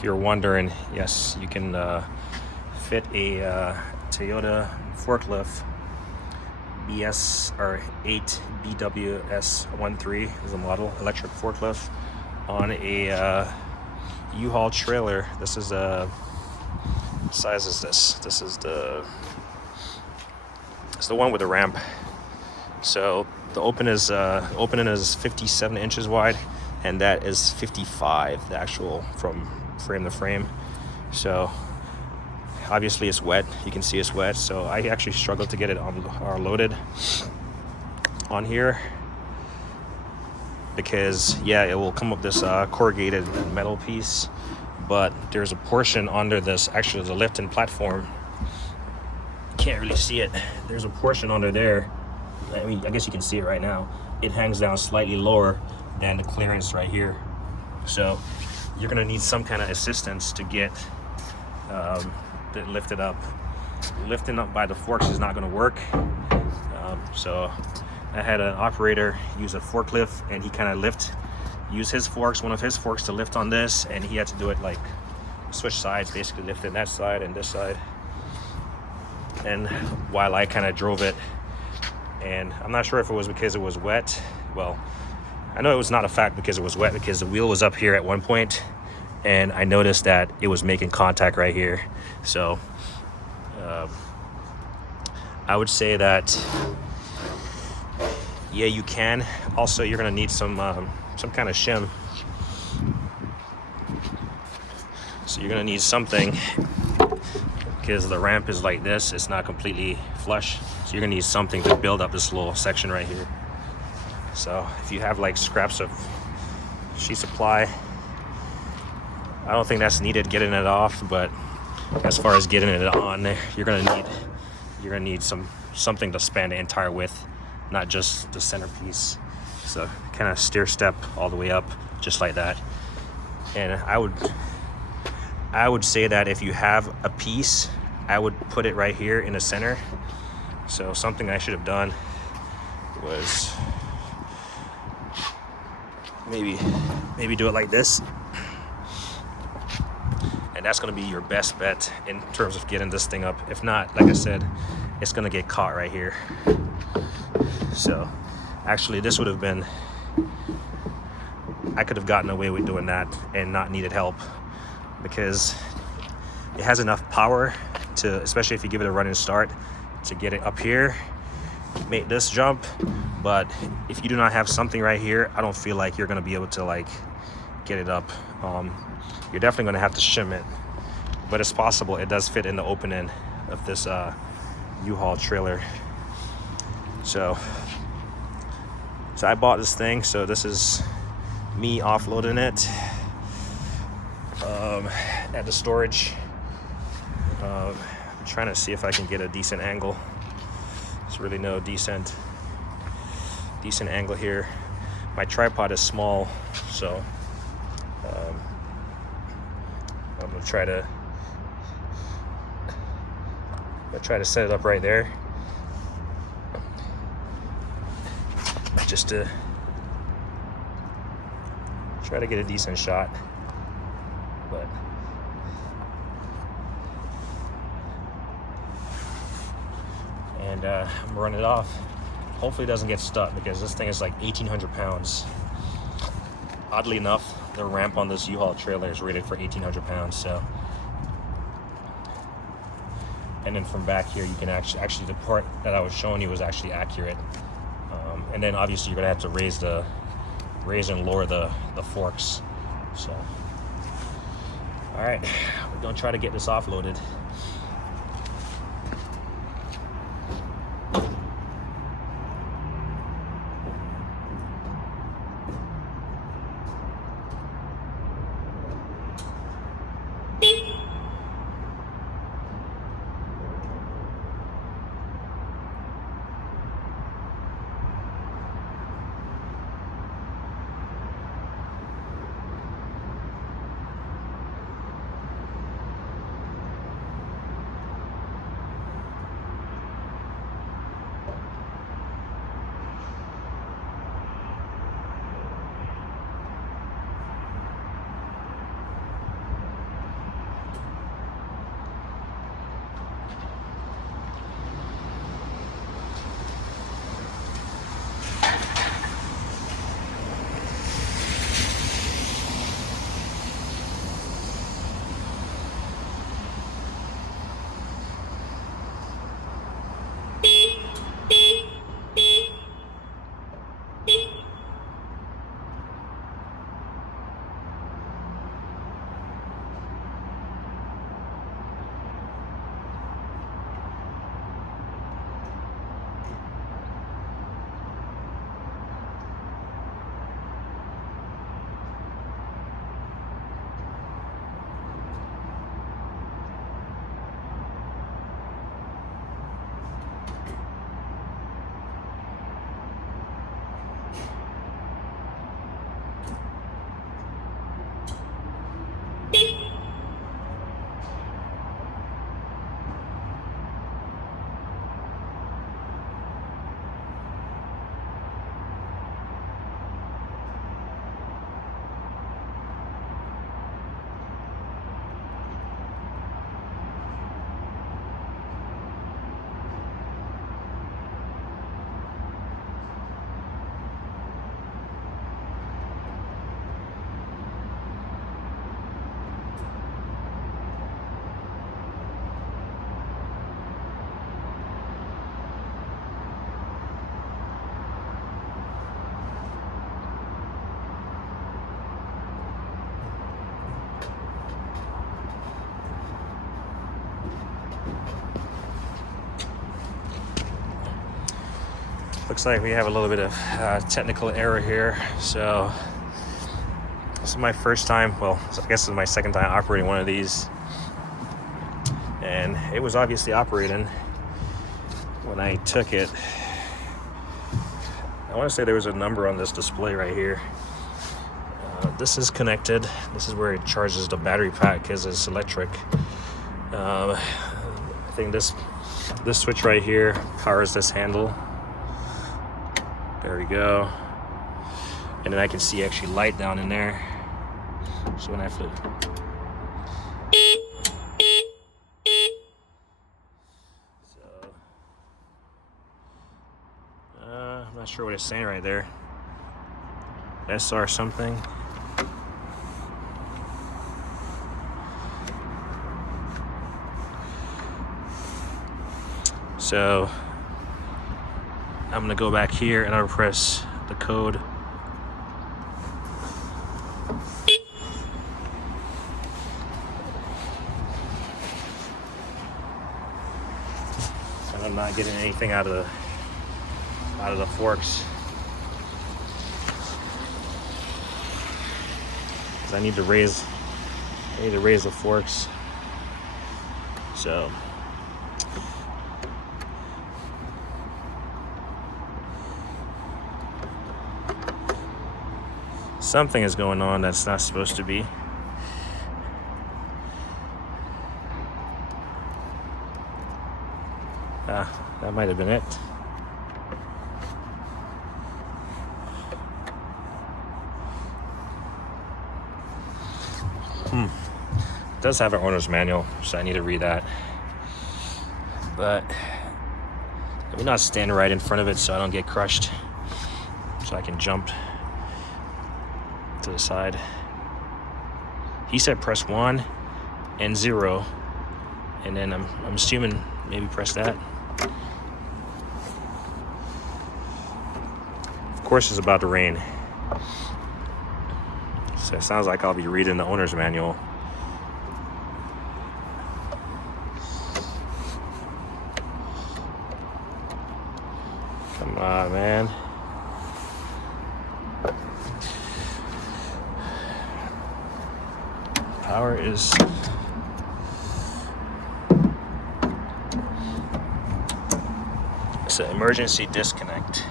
if you're wondering, yes, you can fit a Toyota forklift 8BWS13 is the model, electric forklift, on a Uhaul trailer. This is what size is this? This is it's the one with the ramp. So the opening is 57 inches wide, and that is 55, the actual from frame to frame. So obviously it's wet. You can see it's wet. So I actually struggled to get it loaded on here because it will come up this corrugated metal piece, but there's a portion under this, actually the lifting platform. Can't really see it. There's a portion under there. I mean, I guess you can see it right now. It hangs down slightly lower than the clearance right here. So you're gonna need some kind of assistance to get it lifted up. Lifting up by the forks is not gonna work. So I had an operator use a forklift, and he kind of use his forks, one of his forks, to lift on this, and he had to do it like switch sides, basically lifting that side and this side. And while I kind of drove it, and I'm not sure if it was because it was wet. Well, I know it was not a fact because it was wet, because the wheel was up here at one point, and I noticed that it was making contact right here. So I would say that you can. Also, you're gonna need some kind of shim. So you're gonna need something, because the ramp is like this, it's not completely flush. So you're gonna need something to build up this little section right here. So if you have like scraps of sheets of ply, I don't think that's needed getting it off, but as far as getting it on there, you're gonna need something to span the entire width, not just the centerpiece. So kind of stair step all the way up, just like that. And I would say that if you have a piece, I would put it right here in the center. So something I should have done was maybe do it like this. And that's gonna be your best bet in terms of getting this thing up. If not, like I said, it's gonna get caught right here. So actually this would have been, I could have gotten away with doing that and not needed help, because it has enough power to, especially if you give it a running start, to get it up here, make this jump. But if you do not have something right here, I don't feel like you're gonna be able to like get it up. You're definitely gonna have to shim it, but it's possible. It does fit in the opening of this U-Haul trailer. So I bought this thing. So this is me offloading it at the storage. I'm trying to see if I can get a decent angle. There's really no decent angle here. My tripod is small, so I'm gonna try to set it up right there, just to try to get a decent shot. But I'm running it off. Hopefully it doesn't get stuck, because this thing is like 1,800 pounds. Oddly enough, the ramp on this U-Haul trailer is rated for 1,800 pounds. So, and then from back here, you can actually the part that I was showing you was actually accurate. And then obviously you're gonna have to raise and lower the forks. So, all right, we're gonna try to get this offloaded. Looks like we have a little bit of technical error here. So this is my first time, well, I guess this is my second time operating one of these. And it was obviously operating when I took it. I want to say there was a number on this display right here. This is connected. This is where it charges the battery pack because it's electric. I think this switch right here powers this handle. There we go. And then I can see actually light down in there. So when I flip, I'm not sure what it's saying right there. SR something. So I'm gonna go back here and I'll press the code. And I'm not getting anything out of the forks. I need to raise the forks. So something is going on that's not supposed to be. That might have been it. It does have an owner's manual, so I need to read that. But let me not stand right in front of it so I don't get crushed, so I can jump to the side. He said press 1 and 0, and then I'm assuming maybe press that. Of course, it's about to rain, so it sounds like I'll be reading the owner's manual. Come on, man. Power is... It's an emergency disconnect.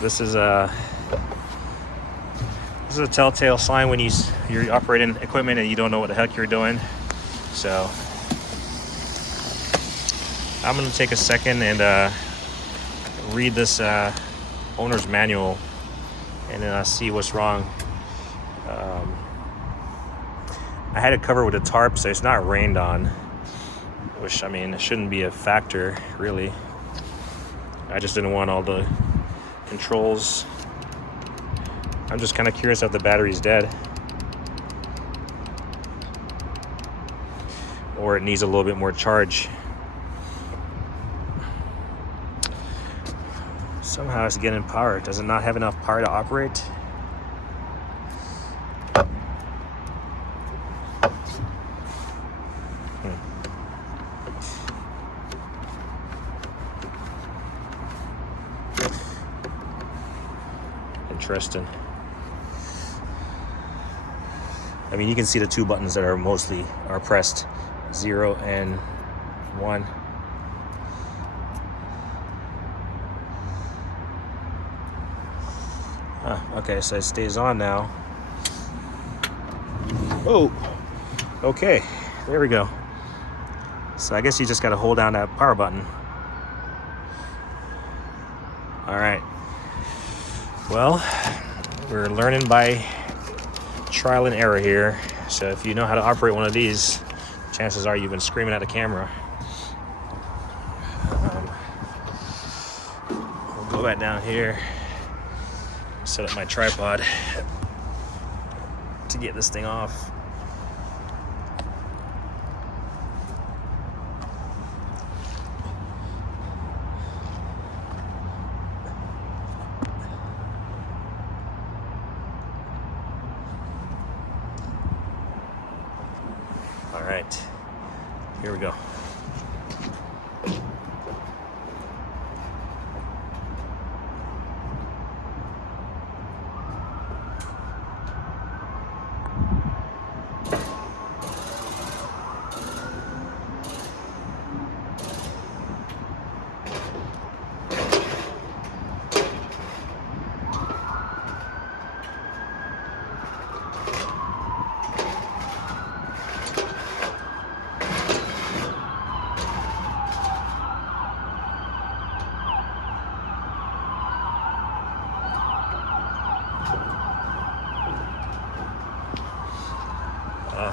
This is a telltale sign when you're operating equipment and you don't know what the heck you're doing. So I'm gonna take a second and read this owner's manual, and then I'll see what's wrong. I had it covered with a tarp, so it's not rained on, which, I mean, it shouldn't be a factor really. I just didn't want all the controls. I'm just kind of curious if the battery's dead or it needs a little bit more charge. Somehow it's getting power. Does it not have enough power to operate? Interesting. I mean, you can see the two buttons that are pressed, 0 and 1. Okay, so it stays on now. Oh, okay, there we go. So I guess you just got to hold down that power button. All right. Well, we're learning by trial and error here. So if you know how to operate one of these, chances are you've been screaming at the camera. We'll go back down here, set up my tripod to get this thing off. right, here we go.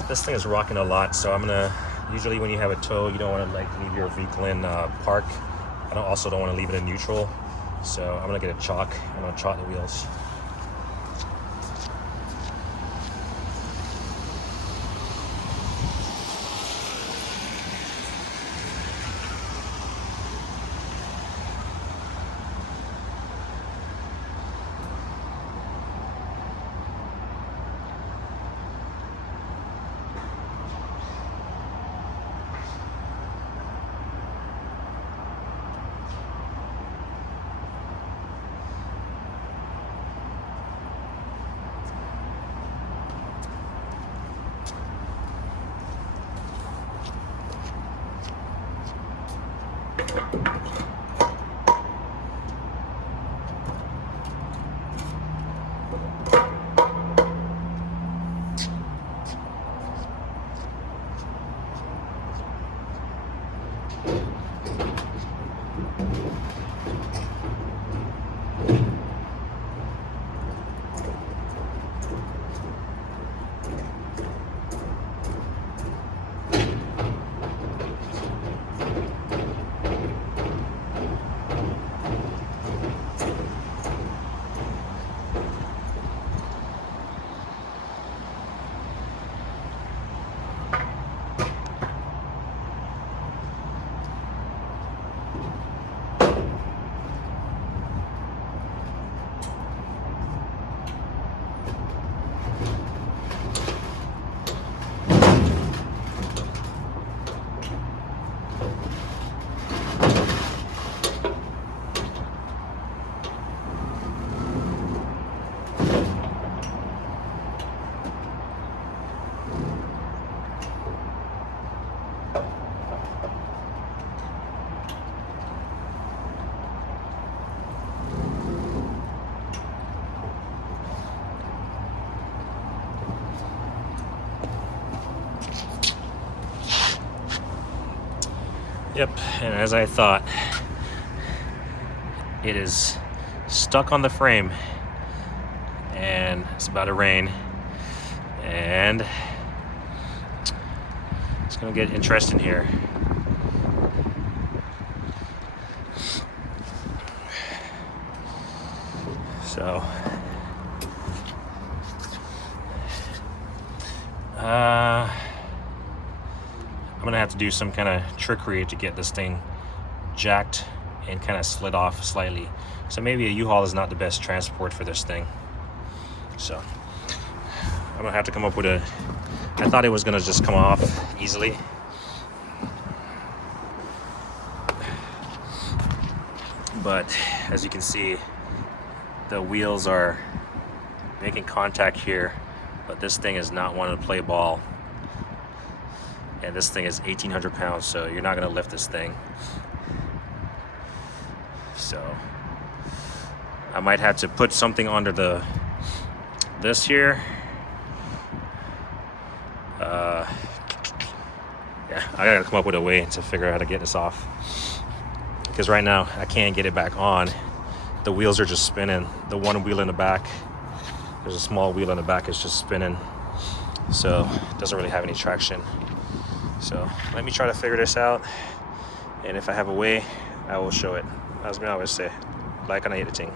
This thing is rocking a lot, so I'm gonna, usually when you have a tow, you don't want to like leave your vehicle in park. I also don't want to leave it in neutral, so I'm gonna get a chalk. I'm gonna chalk the wheels. Yep, and as I thought, it is stuck on the frame, and it's about to rain, and it's gonna get interesting here. So I'm gonna have to do some kind of trickery to get this thing jacked and kind of slid off slightly. So maybe a U-Haul is not the best transport for this thing. So I'm gonna have to come up with I thought it was gonna just come off easily. But as you can see, the wheels are making contact here, but this thing is not wanting to play ball. And this thing is 1,800 pounds, so you're not gonna lift this thing. So I might have to put something under this here. Yeah, I gotta come up with a way to figure out how to get this off, because right now I can't get it back on. The wheels are just spinning. The one wheel in the back, there's a small wheel in the back, is just spinning, so it doesn't really have any traction. So let me try to figure this out, and if I have a way, I will show it. As I always say, like on editing.